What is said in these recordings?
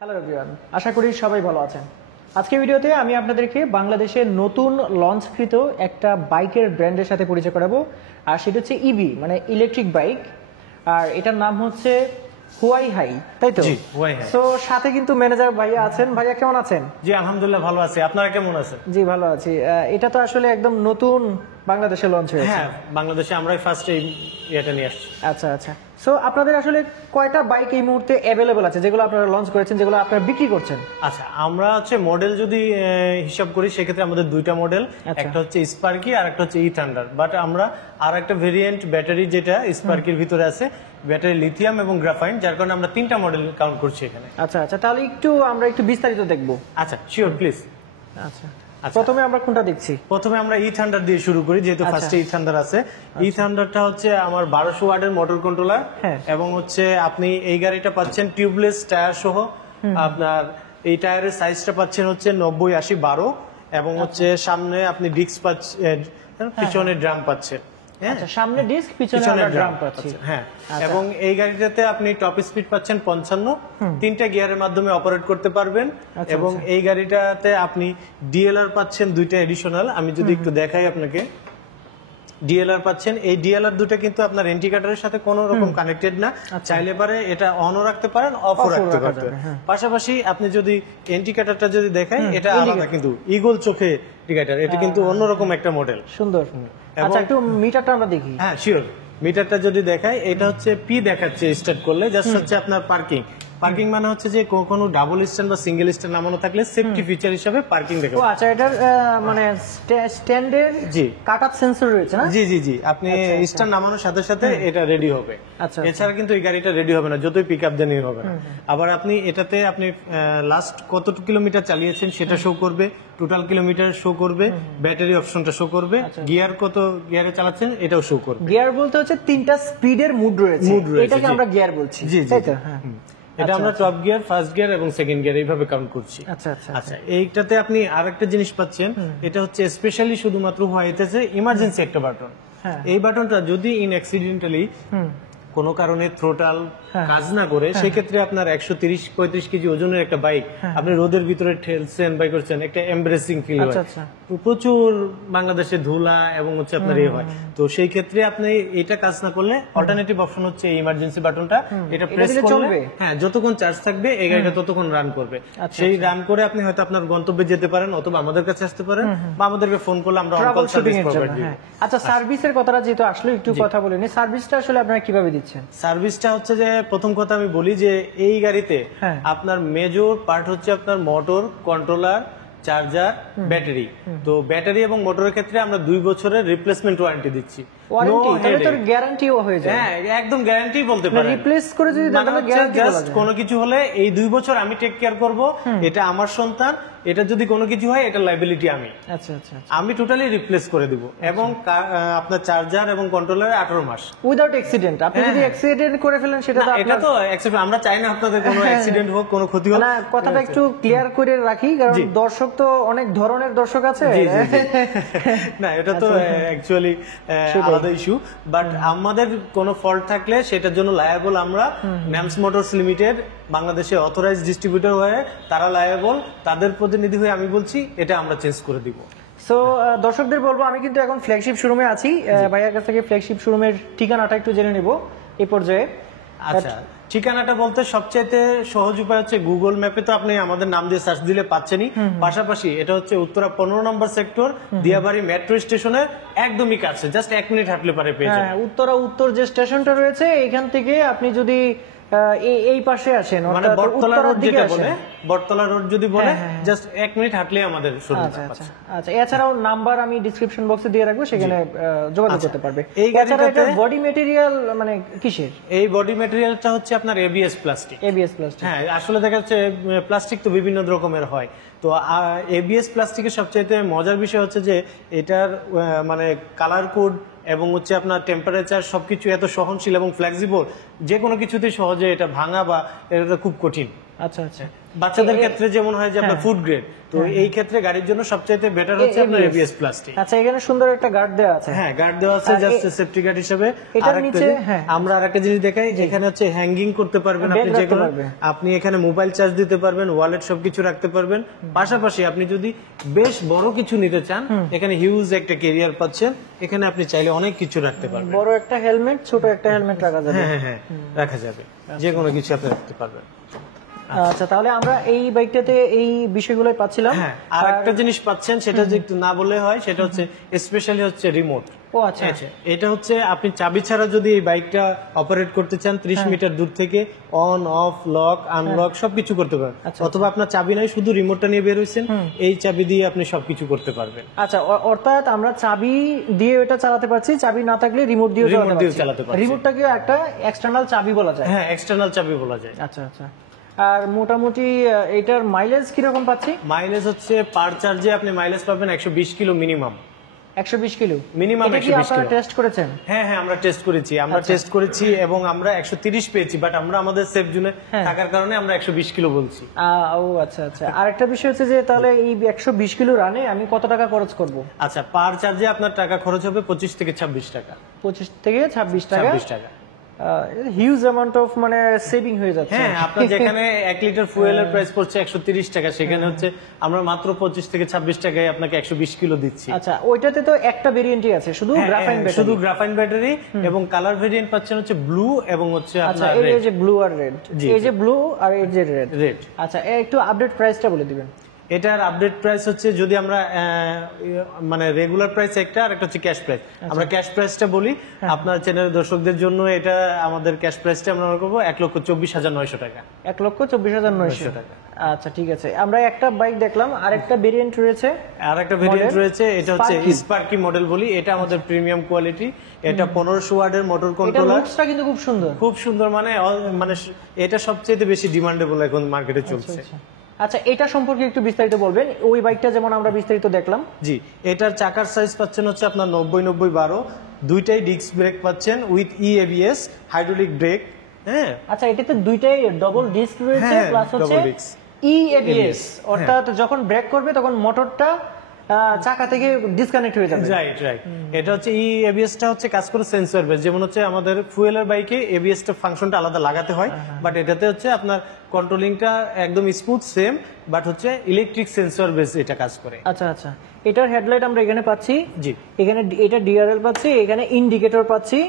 Hello everyone, আশা করি সবাই ভালো আছেন। আজকের ভিডিওতে আমি আপনাদেরকে বাংলাদেশের নতুন লঞ্চকৃত একটা বাইকের ব্র্যান্ডের সাথে পরিচয় করাবো। আর সেটা হচ্ছে ইভি, মানে ইলেকট্রিক বাইক। আর এটার নাম হচ্ছে হুয়াই হাই, তাই তো? জি, হুয়াই হাই। তো সাথে কিন্তু ম্যানেজার ভাইয়া আছেন। ভাইয়া কেমন আছেন? জি, আলহামদুলিল্লাহ ভালো আছি। আপনারা কেমন আছেন? জি ভালো আছি। এটা তো আসলে একদম নতুন বাংলাদেশে লঞ্চ হয়েছে। হ্যাঁ, বাংলাদেশে আমরাই ফার্স্ট এই ইয়েটা নিয়ে আসছি। আচ্ছা আচ্ছা। সো আপনাদের আসলে কয়টা বাইক এই মুহূর্তে অ্যাভেলেবল আছে যেগুলো আপনারা লঞ্চ করেছেন, যেগুলো আপনারা বিক্রি করছেন? আচ্ছা, আমরা হচ্ছে মডেল যদি হিসাব করি সেক্ষেত্রে আমাদের দুইটা মডেল, আচ্ছা। একটা হচ্ছে স্পার্কি আর একটা হচ্ছে ই থান্ডার। বাট আমরা আর একটা ভেরিয়েন্ট ব্যাটারি যেটা স্পার্কির ভিতরে আছে, ব্যাটারি লিথিয়াম এবং গ্রাফাইন, যার কারণে আমরা তিনটা মডেল কাউন্ট করছি এখানে। আচ্ছা আচ্ছা, তাহলে আমরা একটু বিস্তারিত দেখবো। আচ্ছা, শিওর প্লিজ। আচ্ছা, আচ্ছা। প্রথমে আমরা কোনটা দেখছি? প্রথমে আমরা ই থান্ডার দিয়ে শুরু করি, যেহেতু আচ্ছা। ফার্স্টে ই থান্ডার আছে। ই থান্ডারটা হচ্ছে আমার 1200 ওয়াটের মোটর কন্ট্রোলার, হ্যাঁ। এবং হচ্ছে আপনি এই গাড়িটা পাচ্ছেন টিউবলেস টায়ার সহ। আপনার এই টায়ারের সাইজটা পাচ্ছেন হচ্ছে 90-80-12, এবং হচ্ছে সামনে আপনি ডিস্ক পাচ্ছেন, পিছনে ড্রাম পাচ্ছেন। হ্যাঁ, আচ্ছা, সামনে ডিস্ক, পিছনে আমরা ড্রাম পাচ্ছি। হ্যাঁ, আচ্ছা। এবং এই গাড়িটাতে আপনি টপ স্পিড পাচ্ছেন 55, তিনটা গিয়ারের মাধ্যমে অপারেট করতে পারবেন। আচ্ছা, এবং এই গাড়িটাতে আপনি ডিএলআর পাচ্ছেন দুইটা এডিশনাল। আমি যদি একটু দেখাই আপনাকে, ডিএলআর পাচ্ছেন। এই ডিএলআর দুটো কিন্তু আপনার ইন্ডিকেটরের সাথে কোনো রকম কানেক্টেড না। চাইলে পারে এটা অনও রাখতে পারেন, অফও রাখতে পারবেন। পাশাপাশি আপনি যদি ইন্ডিকেটরটা যদি দেখাই, এটা আলাদা, কিন্তু ইগল চোখে ইন্ডিকেটর, এটা কিন্তু অন্যরকম একটা মডেল। সুন্দর। আচ্ছা, একটু মিটারটা আমরা দেখি। হ্যাঁ, শিওর। মিটারটা যদি দেখাই, এটা হচ্ছে পি দেখাচ্ছে স্টার্ট করলে, জাস্ট হচ্ছে আপনার পার্কিং। পার্কিং মানে হচ্ছে যে কোনো ডাবল স্ট্যান্ড বা সিঙ্গেল স্ট্যান্ড নামানো থাকলে সেফটি ফিচার হিসেবে পার্কিং ও দেখাবে। আচ্ছা, এটার মানে স্ট্যান্ডের জি, কাট আপ সেন্সর রয়েছে না? জি জি জি, আপনি স্ট্যান্ড নামানোর সাথে সাথে এটা রেডি হবে। আচ্ছা, এছাড়া কিন্তু এই গাড়িটা রেডি হবে না, যতই পিক আপ দেনই হবে না। আবার আপনি এটাতে আপনি লাস্ট কত কিলোমিটার চালিয়েছেন সেটা শো করবে, টোটাল কিলোমিটার শো করবে, ব্যাটারি অপশনটা শো করবে, গিয়ার কত গিয়ারে চালাচ্ছেন এটাও শো করবে। গিয়ার বলতে হচ্ছে তিনটা স্পিডের মুড রয়েছে, এটাকে আমরা গিয়ার বলছি, জি জি, তাই তো? হ্যাঁ। এটা আমরা টপ গিয়ার, ফার্স্ট গিয়ার এবং সেকেন্ড গিয়ার এইভাবে কাউন্ট করছি। আচ্ছা আচ্ছা আচ্ছা, এইটাতে আপনি আরেকটা জিনিস পাচ্ছেন, এটা হচ্ছে স্পেশালি শুধুমাত্র হোয়াইটেছে ইমার্জেন্সি একটা বাটন। হ্যাঁ। এই বাটনটা যদি ইন অ্যাক্সিডেন্টালি কোনো কারণে থ্রোটাল কাজ না করে, সেক্ষেত্রে আপনার 130-35 কেজি ওজনের একটা বাইক আপনি রোদের ভিতরে ঠেলছেন বাই করছেন, একটা এমব্রেসিং ফিল হয়। আচ্ছা আচ্ছা। প্রচুর বাংলাদেশে ধুলা এবং হচ্ছে আপনার ইয়ে হয়, তো সেই ক্ষেত্রে আপনি এটা কাজ না করলে অল্টারনেটিভ অপশন হচ্ছে এই ইমার্জেন্সি বাটনটা। এটা প্রেস দিলে করলে চলবে? হ্যাঁ, যতক্ষণ চার্জ থাকবে এই গাড়িটা ততক্ষণ রান করবে। সেই রান করে আপনি হয়তো আপনার গন্তব্যে যেতে পারেন, অথবা আমাদের কাছে আসতে পারেন, বা আমাদেরকে ফোন করলে আমরা অন কল সার্ভিস প্রোভাইড করি। আচ্ছা, সার্ভিসের কথাটা যেহেতু আসলে একটু কথা বলিনি, সার্ভিসটা আসলে আপনারা কিভাবে দিচ্ছেন? সার্ভিসটা হচ্ছে যে, প্রথম কথা আমি বলি যে এই গাড়িতে হ্যাঁ। আপনার মেজর পার্ট হচ্ছে আপনার মোটর, কন্ট্রোলার, চার্জার, ব্যাটারি। তো ব্যাটারি এবং মোটরের ক্ষেত্রে আমরা 2 বছরের রিপ্লেসমেন্ট ওয়ারেন্টি দিচ্ছি। ওয়ারেন্টি, তাহলে তো গ্যারান্টিও হয়ে যায়। হ্যাঁ, একদম গ্যারান্টি বলতে পারেন। রিপ্লেস করে যদি দেন তাহলে গ্যারান্টি বলা যায়। কোনো কিছু হলে এই 2 বছর আমি টেক কেয়ার করব, এটা আমার সন্তান, এটা যদি কোনো কিছু হয় এটা লাইবিলিটি আমি। আচ্ছা আচ্ছা, আমি টোটালি রিপ্লেস করে দিব। এবং আপনার চার্জার এবং কন্ট্রোলারে 18 মাস উইদাউট অ্যাক্সিডেন্ট। আপনি যদি অ্যাক্সিডেন্ট করে ফেলেন সেটা তো এটা তো আমরা চাই না আপনাদের কোনো অ্যাক্সিডেন্ট হোক, কোনো ক্ষতি হোক। না, কথাটা একটু ক্লিয়ার করে রাখি, কারণ দর্শক তো অনেক ধরনের দর্শক আছে। না, এটা তো অ্যাকচুয়ালি আলাদা ইস্যু, বাট আমাদের কোনো ফল্ট থাকলে সেটার জন্য লায়াবল আমরা। ন্যামস মোটরস লিমিটেড বাংলাদেশে অথরাইজড ডিস্ট্রিবিউটর হয়ে তারা লায়াবল, তাদের প্রতিনিধি হয়ে আমি বলছি এটা আমরা চেঞ্জ করে দিব। সো দর্শকদের বলবো, আমি কিন্তু এখন ফ্ল্যাগশিপ শোরুমে আছি। ভাইয়ার কাছ থেকে ফ্ল্যাগশিপ শোরুমের ঠিকানাটা একটু জেনে নেব এই পর্যায়ে। আচ্ছা, ঠিকানাটা বলতে সবচেয়ে সহজ উপায় হচ্ছে গুগল ম্যাপে তো আপনি আমাদের নাম দিয়ে সার্চ দিলে পাচ্ছেনই। পাশাপাশি এটা হচ্ছে উত্তরা 15 নম্বর সেক্টর, দিয়াবাড়ি মেট্রো স্টেশনের একদমই কাছে, জাস্ট 1 মিনিট হাঁটলে পারে পেয়ে যাবেন। উত্তরা উত্তর যে স্টেশনটা রয়েছে, এখান থেকে আপনি যদি এই পাশে আসেন, মানে বটতলা রোড যেটা বলে, বটতলা রোড যদি বলে, জাস্ট 1 মিনিট হাঁটলে আমাদের শোরুম। আচ্ছা আচ্ছা আচ্ছা। এছাড়াও নাম্বার আমি ডেসক্রিপশন বক্সে দিয়ে রাখবো, সেখানে যোগাযোগ করতে পারবে। এই গাড়িটাতে বডি ম্যাটেরিয়াল মানে কিসের? এই বডি ম্যাটেরিয়ালটা হচ্ছে আপনার এবিএস প্লাস্টিক। এবিএস প্লাস্টিক, হ্যাঁ, আসলে দেখা যাচ্ছে প্লাস্টিক তো বিভিন্ন রকমের হয়, তো এবিএস প্লাস্টিকের সবচেয়ে মজার বিষয় হচ্ছে যে এটার মানে কালার কোড এবং হচ্ছে আপনার টেম্পারেচার সবকিছু এত সহনশীল এবং ফ্লেক্সিবল, যে কোনো কিছুতেই সহজে এটা ভাঙা বা এটা খুব কঠিন। আচ্ছা আচ্ছা। বাচ্চাদের ক্ষেত্রে যেমন হয় যে আপনার ফুড গ্রেড, তো এই ক্ষেত্রে গাড়ির জন্য সবচাইতে বেটার হচ্ছে আপনার এবিএস প্লাস্টিক। আচ্ছা, এখানে সুন্দর একটা গার্ড দেওয়া আছে। হ্যাঁ, গার্ড দেওয়া আছে জাস্ট সেফটি গার্ড হিসেবে। এটার নিচে আমরা আরেকটা জিনিস দেখাই, এখানে হচ্ছে হ্যাঙ্গিং করতে পারবেন আপনি, যে কোনো আপনি এখানে মোবাইল চার্জ দিতে পারবেন, ওয়ালেট সবকিছু রাখতে পারবেন। পাশাপাশি আপনি যদি বেশ বড় কিছু নিতে চান, এখানে হিউজ একটা ক্যারিয়ার পাচ্ছেন, এখানে আপনি চাইলে অনেক কিছু রাখতে পারবেন। বড় একটা হেলমেট, ছোট একটা হেলমেট রাখা যাবে। হ্যাঁ হ্যাঁ, রাখা যাবে, যে কোনো কিছু আপনি রাখতে পারবেন। আচ্ছা, তাহলে আমরা এই বাইকটাতে এই বিষয়গুলোই পাচ্ছিলাম। হ্যাঁ, আর একটা জিনিস পাচ্ছেন, সেটা যে একটু না বললে হয়, সেটা হচ্ছে স্পেশালি হচ্ছে রিমোট। ও আচ্ছা, এটা হচ্ছে আপনি চাবি ছাড়া যদি এই বাইকটা অপারেট করতে চান, 30 মিটার দূর থেকে অন অফ লক আনলক সবকিছু করতে পারবেন। অথবা আপনার চাবি নাই, শুধু রিমোটটা নিয়ে বের হয়েছেন, এই চাবি দিয়ে আপনি সবকিছু করতে পারবেন। আচ্ছা, অর্থাৎ আমরা চাবি দিয়ে এটা চালাতে পারছি, চাবি না থাকলে রিমোট দিয়ে চালাতে পারছি। রিমোটটাকে একটা এক্সটার্নাল চাবি বলা যায়। হ্যাঁ, এক্সটার্নাল চাবি বলা যায়। আচ্ছা আচ্ছা। আর মোটামুটি এটার মাইলেজ কিরকম পাচ্ছি? মাইলেজ হচ্ছে পার চার্জে আপনি মাইলেজ পাবেন 120 কিলো মিনিমাম। 120 kilo minimum. এটা কি আপনারা টেস্ট করেছেন? হ্যাঁ হ্যাঁ, আমরা টেস্ট করেছি এবং আমরা 130 পেয়েছি, বাট আমরা আমাদের সেফ জোনে থাকার কারণে আমরা 120 কিলো বলছি। ও আচ্ছা আচ্ছা। আরেকটা বিষয় হচ্ছে যে তাহলে এই 120 কিলো রানে আমি কত টাকা খরচ করব? আচ্ছা, পার চার্জে আপনার টাকা খরচ হবে 25 থেকে 26 টাকা। 25 থেকে 26 টাকা। 26 টাকা হিউজ অ্যামাউন্ট অফ মানে সেভিং হয়ে যাচ্ছে। হ্যাঁ, আপনার যেখানে 1 লিটার ফুয়েলের প্রাইস পড়ছে 130 টাকা, সেখানে হচ্ছে আমরা মাত্র 25 থেকে 26 টাকায় আপনাকে 120 কিলো দিচ্ছি। আচ্ছা, ওইটাতে তো একটা ভেরিয়েন্টই আছে, শুধু গ্রাফাইন ব্যাটারি। শুধু গ্রাফাইন ব্যাটারি এবং কালার ভেরিয়েন্ট পাচ্ছেন হচ্ছে ব্লু এবং হচ্ছে আপনার রেড। এই যে ব্লু আর রেড, এই যে ব্লু আর এই যে রেড। আচ্ছা, একটু আপডেট প্রাইসটা বলে দিবেন। এটার আপডেট প্রাইস হচ্ছে, যদি আমরা মানে রেগুলার প্রাইস একটা, আর একটা হচ্ছে ক্যাশ প্রাইস। আমরা ক্যাশ প্রাইসটা বলি আপনার চ্যানেলের দর্শকদের জন্য। এটা আমাদের ক্যাশ প্রাইসটা আমরা করবো 1,24,900 টাকা। 1,24,900 টাকা। আচ্ছা, ঠিক আছে। আমরা একটা বাইক দেখলাম, আরেকটা ভেরিয়েন্ট রয়েছে। এটা হচ্ছে স্পার্কি মডেল বলি। এটা আমাদের প্রিমিয়াম কোয়ালিটি। এটা 1500 ওয়াটের মোটর কন্ট্রোলার। লুকসটা কিন্তু খুব সুন্দর, খুব সুন্দর। মানে এটা সবচেয়ে বেশি ডিমান্ডেবল এখন মার্কেটে চলছে। আচ্ছা, এটা সম্পর্কে একটু বিস্তারিত বলবেন। ওই বাইকটা যেমন আমরা বিস্তারিত দেখলাম। জি, এটার চাকার সাইজ পাচ্ছেন হচ্ছে আপনার 90-90-12, দুইটাই ডিস্ক ব্রেক পাচ্ছেন উইথ এবিএস হাইড্রোলিক ব্রেক। হ্যাঁ, আচ্ছা, এটাতে দুইটাই ডবল ডিস্ক রয়েছে, প্লাস হচ্ছে এবিএস, অর্থাৎ যখন ব্রেক করবে তখন মোটরটা চাকা থেকে ডিসকানেক্ট হয়ে যাবে। Right right. এটা হচ্ছে এবিএস টা হচ্ছে কাজ করে সেন্সর বেস। যেমন হচ্ছে আমাদের ফুয়েলের বাইকে এবিএস টা ফাংশনটা আলাদা লাগাতে হয়, বাট এটাতে হচ্ছে আপনার কন্ট্রোলিংটা একদম স্মুথ সেম, বাট হচ্ছে ইলেকট্রিক সেন্সর বেস এটা কাজ করে। আচ্ছা আচ্ছা। এটার হেডলাইট আমরা এখানে পাচ্ছি। জি, এখানে এটা ডিআরএল পাচ্ছি, এখানে ইন্ডিকেটর পাচ্ছি।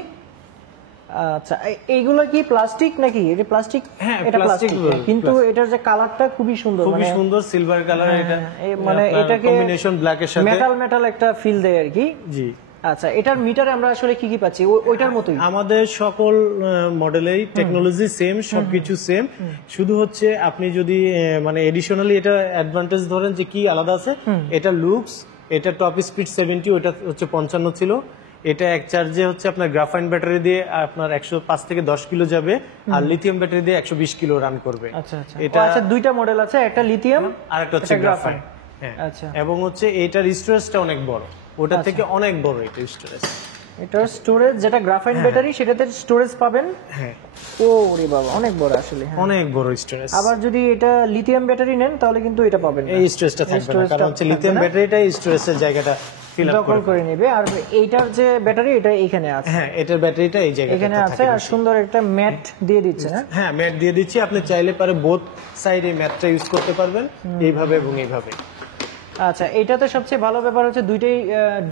আচ্ছা, এইগুলো কি প্লাস্টিক নাকি? এটা প্লাস্টিক? হ্যাঁ, এটা প্লাস্টিক, কিন্তু এটার যে কালারটা খুবই সুন্দর, খুবই সুন্দর সিলভার কালার। এটা মানে এটাকে কম্বিনেশন ব্ল্যাকের সাথে মেটাল একটা ফিল দেয় আর কি। জি। আচ্ছা, এটার মিটারে আমরা আসলে কি কি পাচ্ছি? ওইটার মতোই আমাদের সকল মডেলেই টেকনোলজি সেম, সবকিছু সেম। শুধু হচ্ছে আপনি যদি মানে এডিশনালি এটা অ্যাডভান্টেজ ধরেন যে কি আলাদা আছে, এটা লুকস, এটা টপ স্পিড 70, ওটা হচ্ছে 55 ছিল। এটা এক চার্জে হচ্ছে আপনার গ্রাফাইন ব্যাটারি দিয়ে আপনার 105 থেকে 10 কিলো যাবে, আর লিথিয়াম ব্যাটারি দিয়ে 120 কিলো রান করবে। আচ্ছা আচ্ছা। এটা দুইটা মডেল আছে, একটা লিথিয়াম আর একটা হচ্ছে গ্রাফাইন। হ্যাঁ, আচ্ছা। এবং হচ্ছে এটার স্টোরেজটা অনেক বড়, ওটা থেকে অনেক বড় এটা স্টোরেজ। এটার স্টোরেজ যেটা গ্রাফাইন ব্যাটারি, সেটাতে স্টোরেজ পাবেন। হ্যাঁ, ওরে বাবা, অনেক বড় আসলে। অনেক বড় স্টোরেজ। আবার যদি এটা লিথিয়াম ব্যাটারি নেন তাহলে কিন্তু এটা পাবেন না, এই স্টোরেজটা থাকবে না, কারণ হচ্ছে লিথিয়াম ব্যাটারিটাই স্টোরেজের জায়গাটা দখল করে নেবে। আর এইটার যে ব্যাটারি, এটা এখানে আছে। হ্যাঁ, এটার ব্যাটারিটা এই জায়গায় এখানে আছে, আর সুন্দর একটা ম্যাট দিয়ে দিচ্ছে। হ্যাঁ, ম্যাট দিয়ে দিচ্ছি। আপনি চাইলে পারে বোথ সাইড এই ম্যাটটা ইউজ করতে পারবেন, এইভাবে এবং এইভাবে। আচ্ছা, এটাতে সবচেয়ে ভালো ব্যাপার হচ্ছে দুইটাই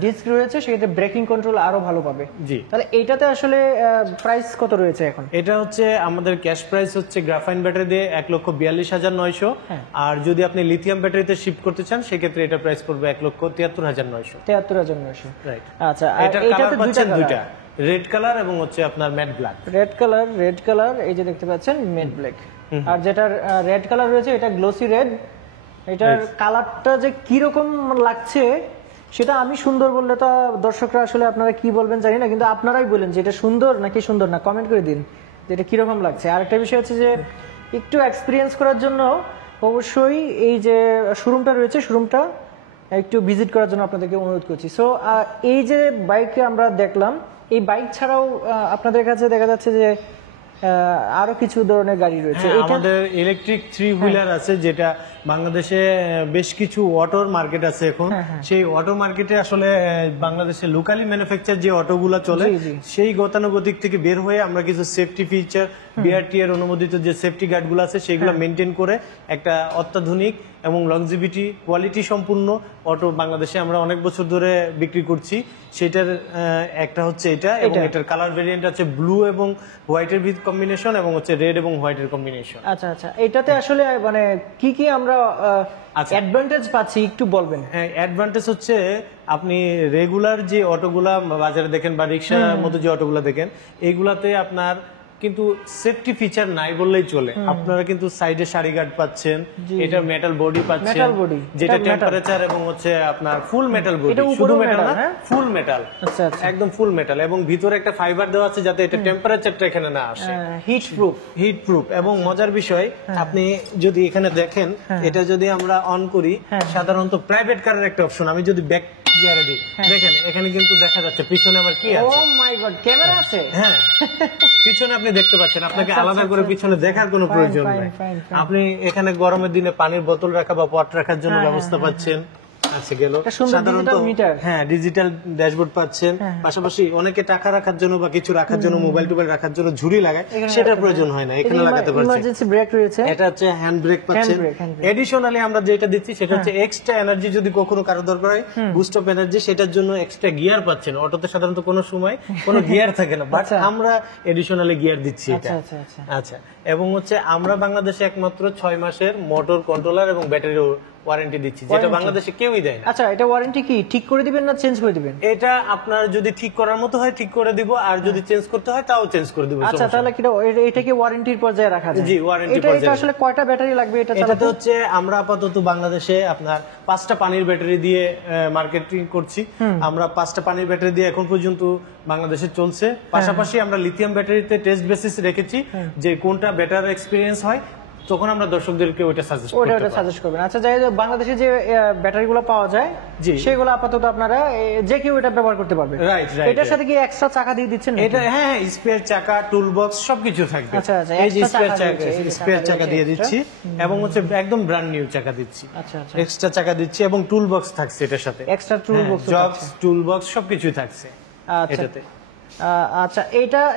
ডিস্ক রয়েছে, সেক্ষেত্রে ব্রেকিং কন্ট্রোল আরো ভালো পাবে। জি। তাহলে এইটাতে আসলে প্রাইস কত রয়েছে এখন? এটা হচ্ছে আমাদের ক্যাশ প্রাইস হচ্ছে গ্রাফাইন ব্যাটারি দিয়ে 1,42,900, আর যদি আপনি লিথিয়াম ব্যাটারিতে শিফট করতে চান সেক্ষেত্রে এটা প্রাইস পড়বে 1,73,900। 73,900, রাইট। আচ্ছা, এটার কালার পাচ্ছেন দুইটা, রেড কালার এবং হচ্ছে আপনার ম্যাট ব্ল্যাক। রেড কালার এই যে দেখতে পাচ্ছেন, ম্যাট ব্ল্যাক। আর যেটার রেড কালার রয়েছে এটা গ্লোসি রেড। এটার কালারটা যে কি রকম লাগছে সেটা আমি সুন্দর বললে তো দর্শকরা আসলে আপনারা কি বলবেন জানি না, কিন্তু আপনারাই বলেন যে এটা সুন্দর নাকি সুন্দর না, কমেন্ট করে দিন যে এটা কিরকম লাগছে। আর একটা বিষয় হচ্ছে যে একটু এক্সপিরিয়েন্স করার জন্য অবশ্যই এই যে শোরুমটা রয়েছে, শোরুমটা একটু ভিজিট করার জন্য আপনাদেরকে অনুরোধ করছি। সো এই যে বাইক আমরা দেখলাম, এই বাইক ছাড়াও আপনাদের কাছে দেখা যাচ্ছে যে আরো কিছু ধরনের গাড়ি রয়েছে। হ্যাঁ, এটা আমাদের ইলেকট্রিক 3 হুইলার আছে, যেটা বাংলাদেশে বেশ কিছু অটোর মার্কেট আছে এখন। সেই অটো মার্কেটে আসলে বাংলাদেশে লোকালি ম্যানুফ্যাকচার যে অটোগুলো চলে, জি, জি। সেই গতানুগতিক থেকে বের হয়ে আমরা কিছু সেফটি ফিচার, বিআরটি এর অনুমোদিত যে সেফটি গার্ডগুলো আছে সেগুলো মেনটেন করে একটা অত্যাধুনিক এবং লংজিভিটি কোয়ালিটি সম্পূর্ণ অটো বাংলাদেশে আমরা অনেক বছর ধরে বিক্রি করছি। সেটার একটা হচ্ছে এটা, এবং এটার কালার ভেরিয়েন্ট আছে ব্লু এবং হোয়াইটের কম্বিনেশন, এবং হচ্ছে রেড এবং হোয়াইটের কম্বিনেশন। আচ্ছা আচ্ছা, এটাতে আসলে মানে কি কি আমরা আচ্ছা। অ্যাডভান্টেজ পাচ্ছি একটু বলবেন? হ্যাঁ, অ্যাডভান্টেজ হচ্ছে আপনি রেগুলার যে অটোগুলা বাজারে দেখেন বা রিক্সার মতো যে অটোগুলা দেখেন, এইগুলাতে আপনার কিন্তু সেফটি ফিচার নাই বললেই চলে। আপনারা কিন্তু সাইডে সারি গার্ড পাচ্ছেন, এটা মেটাল বডি পাচ্ছেন, Metal body, যেটা এটা metal। টেম্পারেচার এবং হচ্ছে আপনার ফুল মেটাল বডি, এটা শুধু উপরেও মেটাল metal, না, হ্যাঁ? ফুল মেটাল, আচ্ছা আচ্ছা, একদম ফুল মেটাল, এবং ভিতরে একটা ফাইবার দেওয়া আছে যাতে এটা টেম্পারেচারটা এখানে না আসে। Heat proof. Heat proof. এবং মজার বিষয়, আপনি যদি এখানে দেখেন, এটা যদি আমরা অন করি, সাধারণত প্রাইভেট কারের একটা অপশন, আমি যদি ব্যাক গিয়ারে দিই, দেখেন এখানে কিন্তু দেখা যাচ্ছে পিছনে আবার কি ও আছে। মাই গড, ক্যামেরা আছে? হ্যাঁ, পিছনে আপনি দেখতে পাচ্ছেন, আপনাকে আচ্ছা, আলাদা আচ্ছা, করে আচ্ছা। পিছনে দেখার কোনো প্রয়োজন fine, নাই। fine, fine। আপনি এখানে গরমের দিনে পানির বোতল রাখা বা পট রাখার জন্য ব্যবস্থা পাচ্ছেন। আচ্ছা, গেল। একটা সুন্দর সাধারণত digital meter। হ্যাঁ, ডিজিটাল ড্যাশবোর্ড পাচ্ছেন। পাশাপাশি অনেকে টাকা রাখার জন্য বা কিছু রাখার জন্য, মোবাইল টোবাইল রাখার জন্য ঝুড়ি লাগায়, সেটার প্রয়োজন হয় না, এখানে লাগাতে পারছেন। ইমার্জেন্সি ব্রেক রয়েছে। এটা হচ্ছে হ্যান্ড ব্রেক পাচ্ছেন। Hand brake। এডিশনালি আমরা যেটা দিচ্ছি সেটা হচ্ছে এক্সট্রা এনার্জি, যদি কখনো কারো দরকার হয় বুস্ট অফ এনার্জি, সেটার জন্য এক্সট্রা গিয়ার পাচ্ছেন। অটোতে সাধারণত কোনো সময় কোনো গিয়ার থাকে না, বাট আমরা এডিশনালি গিয়ার দিচ্ছি এটা। আচ্ছা আচ্ছা আচ্ছা। আচ্ছা, এবং হচ্ছে আমরা বাংলাদেশে একমাত্র 6 মাসের মোটর কন্ট্রোলার এবং ব্যাটারি ওয়ারেন্টি দিচ্ছি, যেটা বাংলাদেশে কেউই দেয় না। আচ্ছা, এটা ওয়ারেন্টি কি ঠিক করে দিবেন না চেঞ্জ করে দিবেন? এটা আপনার যদি ঠিক করার মতো হয় ঠিক করে দিব, আর যদি চেঞ্জ করতে হয় তাও চেঞ্জ করে দিব। আচ্ছা, তাহলে কি এটা কি ওয়ারেন্টির পর্যায়ে রাখা যায়? জি, ওয়ারেন্টি এটা পর্যায়ে। আসলে কয়টা ব্যাটারি লাগবে এটা এটাতে চালাতে? হচ্ছে আমরা আপাতত বাংলাদেশে আপনার 5টা পানির ব্যাটারি দিয়ে মার্কেটিং করছি। আমরা 5টা পানির ব্যাটারি দিয়ে এখন পর্যন্ত বাংলাদেশে চলছে। পাশাপাশি আমরা লিথিয়াম ব্যাটারিতে টেস্ট বেসিস রেখেছি, যে কোনটা বেটার এক্সপিরিয়েন্স হয়, তখন আমরা দর্শকদেরকে ওটা সাজেস্ট করব। ওটা সাজেস্ট করবেন। আচ্ছা, যাই হোক, বাংলাদেশে যে ব্যাটারিগুলো পাওয়া যায় জি। সেগুলো আপাতত আপনারা যে কেউ এটা ব্যবহার করতে পারবে। Right right. এটার সাথে কি এক্সট্রা চাকা দিয়ে দিচ্ছেন নাকি? এটা হ্যাঁ, স্পেয়ার চাকা, টুল বক্স সবকিছু থাকবে। আচ্ছা, আচ্ছা, এই যে extra স্পেয়ার চাকা চাকা, দিয়েছে, এই যে স্পেয়ার চাকা চাকা দিয়ে দিয়েছে দিচ্ছি, এবং হচ্ছে একদম ব্র্যান্ড নিউ চাকা দিচ্ছি। আচ্ছা আচ্ছা, এক্সট্রা চাকা দিচ্ছি, এবং টুল বক্স থাকছে এটার সাথে। Extra tool box jobs, tool box সবকিছুই থাকছে আচ্ছা এটাতে। আচ্ছা,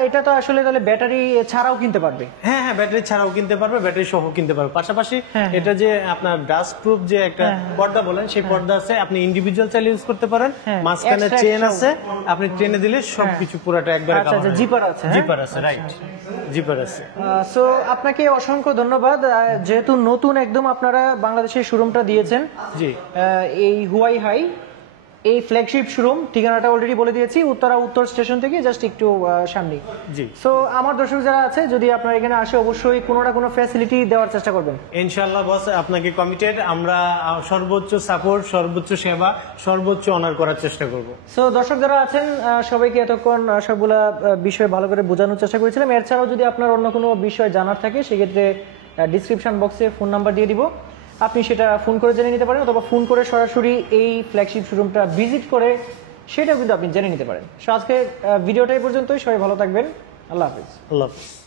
এটা তো আসলে তাহলে ব্যাটারি ছাড়াও কিনতে পারবে? হ্যাঁ হ্যাঁ, ব্যাটারি ছাড়াও কিনতে পারবে, ব্যাটারি সহ কিনতে পারবে। পাশাপাশি এটা যে আপনার ডাস্ট প্রুফ যে একটা পর্দা বলেন, সেই পর্দা আছে, আপনি ইন্ডিভিজুয়াল চাইলে ইউজ করতে পারেন। মাঝখানে Extra চেন আছে, আপনি টেনে দিলে সবকিছু পুরোটা একবারে আচ্ছা, কভার। জিপার আছে? জিপার আছে, রাইট, জিপার আছে। সো আপনাকে অসংখ্য ধন্যবাদ, যেহেতু নতুন একদম আপনারা বাংলাদেশের শোরুমটা দিয়েছেন। জি, এই হুয়াই হাই এই ফ্ল্যাগশিপ শোরুম, ঠিকানাটা অলরেডি বলে দিয়েছি, উত্তর স্টেশন থেকে জাস্ট একটু সামনে। জি। সো আমার দর্শক যারা আছে, যদি আপনারা এখানে আসে, অবশ্যই কোনো না কোনো ফ্যাসিলিটি দেওয়ার চেষ্টা করবেন। ইনশাআল্লাহ বস, আপনাকে কমিটেড, আমরা সর্বোচ্চ সাপোর্ট, সর্বোচ্চ সেবা, সর্বোচ্চ অনার করার চেষ্টা করব। সো দর্শক যারা আছেন, সবাইকে এতক্ষণ সবগুলা বিষয় ভালো করে বোঝানোর চেষ্টা করেছিলাম। এছাড়াও যদি আপনার অন্য কোনো বিষয় জানার থাকে, সেক্ষেত্রে ডিসক্রিপশন বক্সে ফোন নাম্বার দিয়ে দিব, আপনি সেটা ফোন করে জেনে নিতে পারেন, অথবা ফোন করে সরাসরি এই ফ্ল্যাগশিপ শোরুমটা ভিজিট করে সেটাও কিন্তু আপনি জেনে নিতে পারেন। সো আজকে ভিডিওটা এই পর্যন্তই, সবাই ভালো থাকবেন, আল্লাহ হাফিজ। আল্লাহ হাফেজ।